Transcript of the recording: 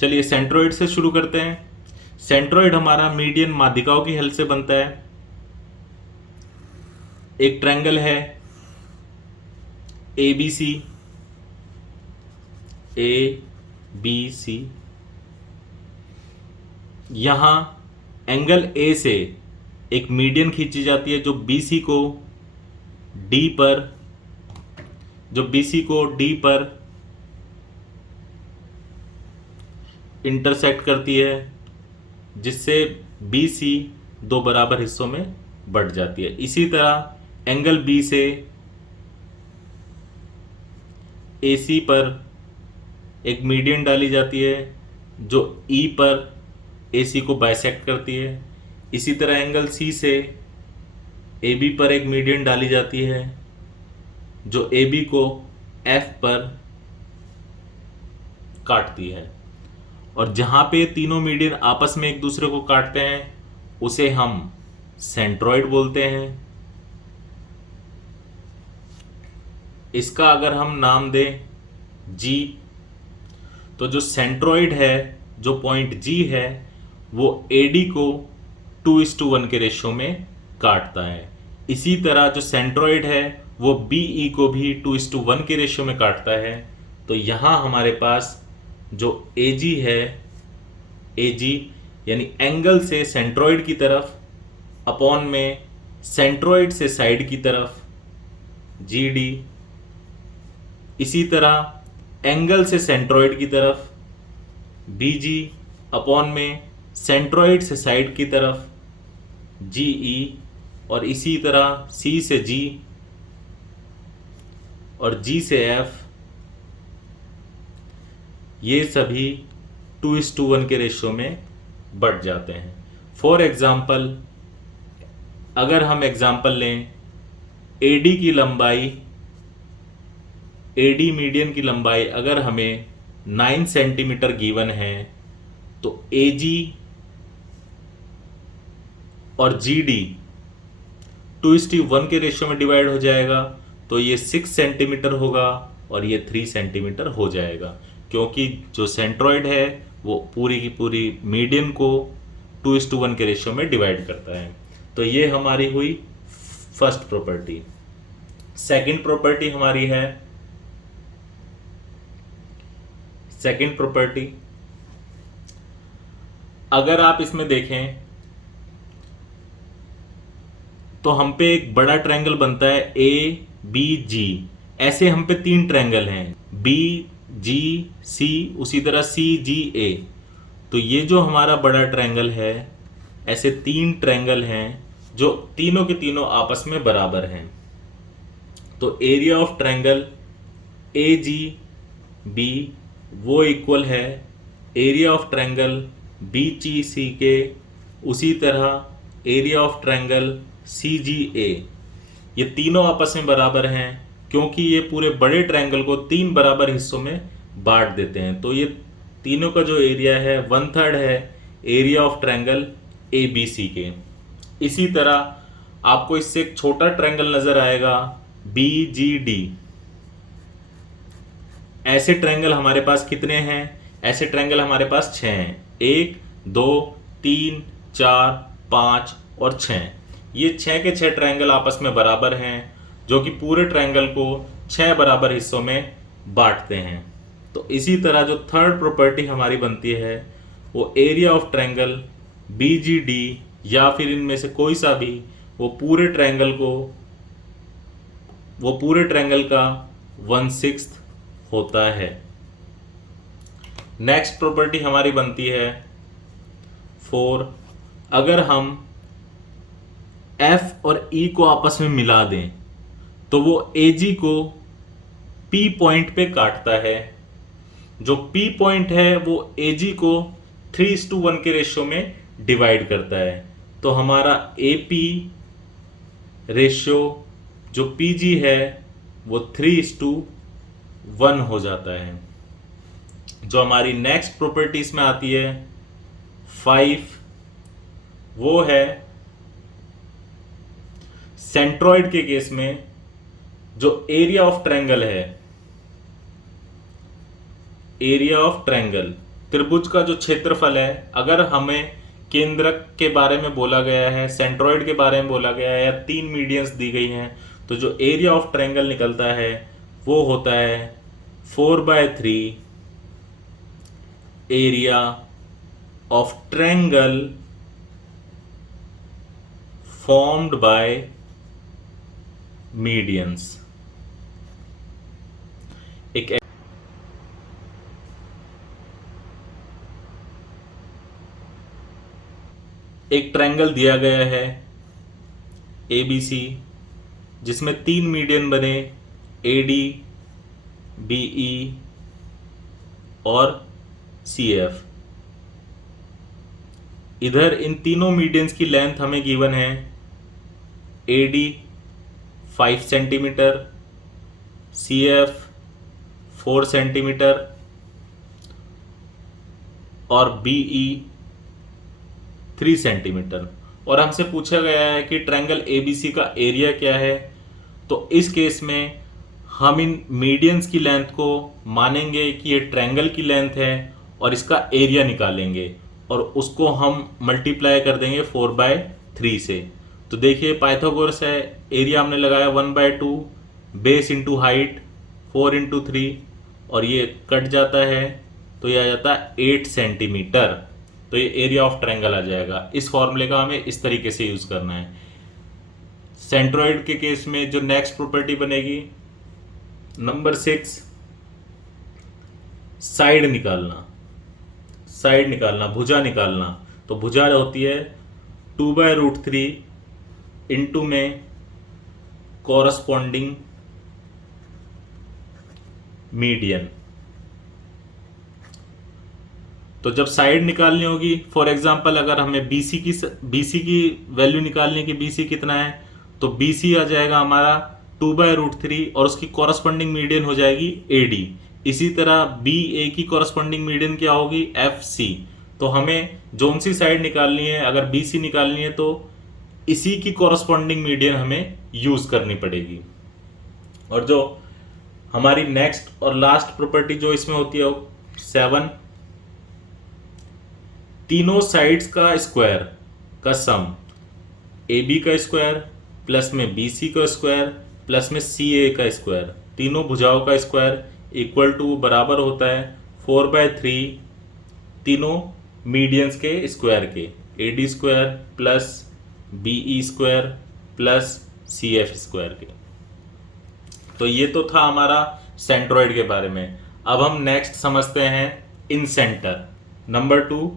चलिए सेंट्रोइड से शुरू करते हैं। सेंट्रोइड हमारा मीडियन माध्यिकाओं की हेल्प से बनता है। एक ट्रायंगल है A B C, A B C. यहां एंगल ए से एक मीडियन खींची जाती है जो बीसी को डी पर इंटरसेक्ट करती है, जिससे BC दो बराबर हिस्सों में बढ़ जाती है। इसी तरह एंगल बी से AC पर एक मीडियन डाली जाती है जो E पर AC को बाइसेक्ट करती है। इसी तरह एंगल C से AB पर एक मीडियन डाली जाती है जो AB को F पर काटती है। और जहां पे तीनों मीडियन आपस में एक दूसरे को काटते हैं उसे हम सेंट्रोइड बोलते हैं। इसका अगर हम नाम दें G, तो जो सेंट्रोइड है, जो पॉइंट G है, वो AD को 2:1 के रेशियो में काटता है। इसी तरह जो सेंट्रोइड है वो BE को भी 2:1 के रेशियो में काटता है। तो यहाँ हमारे पास जो AG है, AG यानी एंगल से सेंट्रोइड की तरफ अपॉन में सेंट्रोइड से साइड की तरफ GD, इसी तरह एंगल से सेंट्रोइड की तरफ BG अपॉन में सेंट्रोइड से साइड की तरफ GE, और इसी तरह C से G और G से F, ये सभी 2:1 के रेशियो में बढ़ जाते हैं। फॉर एग्जाम्पल, अगर हम एग्जाम्पल लें AD की लंबाई, AD मीडियन की लंबाई अगर हमें 9 सेंटीमीटर गिवन है, तो AG और GD 2:1 के रेशियो में डिवाइड हो जाएगा, तो ये 6 सेंटीमीटर होगा और ये 3 सेंटीमीटर हो जाएगा, क्योंकि जो सेंट्रोइड है वो पूरी की पूरी मीडियन को 2:1 के रेशियो में डिवाइड करता है। तो ये हमारी हुई फर्स्ट प्रॉपर्टी। सेकंड प्रॉपर्टी हमारी है, सेकंड प्रॉपर्टी अगर आप इसमें देखें तो हम पे एक बड़ा ट्रायंगल बनता है ABG। ऐसे हम पे 3 ट्रायंगल हैं BGC, उसी तरह CGA। तो ये जो हमारा बड़ा ट्रायंगल है, ऐसे 3 ट्रायंगल हैं जो तीनों के तीनों आपस में बराबर हैं। तो एरिया ऑफ ट्रायंगल AGB वो इक्वल है एरिया ऑफ ट्रायंगल BGC के, उसी तरह एरिया ऑफ ट्रायंगल CGA। ये तीनों आपस में बराबर हैं क्योंकि ये पूरे बड़े ट्रायंगल को 3 बराबर हिस्सों में बांट देते हैं। तो ये तीनों का जो एरिया है 1/3 है एरिया ऑफ ट्रायंगल ABC के। इसी तरह आपको इससे एक छोटा ट्रायंगल नजर आएगा BGD। ऐसे ट्रायंगल हमारे पास कितने हैं? ऐसे ट्रायंगल हमारे पास 6 हैं। 1 2 3 4 5 और 6। ये 6 के 6 ट्रायंगल आपस में बराबर हैं, जो कि पूरे ट्रायंगल को 6 बराबर हिस्सों में बांटते हैं। तो इसी तरह जो थर्ड प्रॉपर्टी हमारी बनती है वो एरिया ऑफ ट्रायंगल BGD, या फिर इनमें से कोई सा भी, वो पूरे ट्रायंगल का 1/6 होता है। नेक्स्ट प्रॉपर्टी हमारी बनती है 4। अगर हम F और E को आपस में मिला दें तो वो AG को P पॉइंट पे काटता है। जो P पॉइंट है वो AG को 3:1 के रेशियो में डिवाइड करता है। तो हमारा AP रेशियो जो PG है वो 3:1 हो जाता है। जो हमारी नेक्स्ट प्रॉपर्टीज में आती है 5, वो है सेंट्रोइड के केस में जो एरिया ऑफ ट्रायंगल है, एरिया ऑफ ट्रायंगल त्रिभुज का जो क्षेत्रफल है, अगर हमें केंद्रक के बारे में बोला गया है, सेंट्रॉइड के बारे में बोला गया है, या 3 मीडियंस दी गई हैं, तो जो एरिया ऑफ ट्रायंगल निकलता है वो होता है 4/3 area of triangle formed by medians. एक ट्रायंगल दिया गया है ABC, जिसमें 3 मीडियन बने AD, BE और CF। इधर इन तीनों मीडियंस की लेंथ हमें गिवन है AD 5 सेंटीमीटर, CF 4 सेंटीमीटर और BE 3 सेंटीमीटर। और हमसे पूछा गया है कि ट्रायंगल ABC का एरिया क्या है। तो इस केस में हम इन मीडियंस की लेंथ को मानेंगे कि ये ट्रायंगल की लेंथ है और इसका एरिया निकालेंगे और उसको हम मल्टीप्लाई कर देंगे 4/3 से। तो देखिए पाइथागोरस है, एरिया हमने लगाया 1/2, बेस इंटू हाइट 4 इंटू 3 और ये कट जाता है तो ये आ जाता है 8 सेंटीमीटर। तो ये एरिया ऑफ ट्रायंगल आ जाएगा। इस फॉर्मूले का हमें इस तरीके से यूज करना है। सेंट्रॉइड के केस में जो नेक्स्ट प्रॉपर्टी बनेगी, नंबर 6, साइड निकालना, भुजा निकालना। तो भुजा होती है 2/√3 इंटू में कॉरस्पॉन्डिंग मीडियन। तो जब साइड निकालनी होगी, फॉर एग्जांपल अगर हमें BC की वैल्यू निकालनी है कि BC कितना है, तो BC आ जाएगा हमारा 2/√3 और उसकी कॉरस्पॉन्डिंग मीडियन हो जाएगी AD। इसी तरह BA की कॉरस्पॉन्डिंग मीडियन क्या होगी, FC। तो हमें जोन सी साइड निकालनी है, अगर BC निकालनी है तो इसी की कॉरस्पॉन्डिंग मीडियन हमें यूज करनी पड़ेगी। और जो हमारी नेक्स्ट और लास्ट प्रॉपर्टी जो इसमें होती है 7, तीनों साइड्स का स्क्वायर का सम, AB का स्क्वायर प्लस में BC का स्क्वायर प्लस में CA का स्क्वायर, तीनों भुजाओं का स्क्वायर इक्वल टू बराबर होता है 4/3 तीनों मीडियंस के स्क्वायर के, AD square plus BE square plus CF square के। तो ये तो था हमारा सेंट्रॉइड के बारे में। अब हम नेक्स्ट समझते हैं इन सेंटर। नंबर 2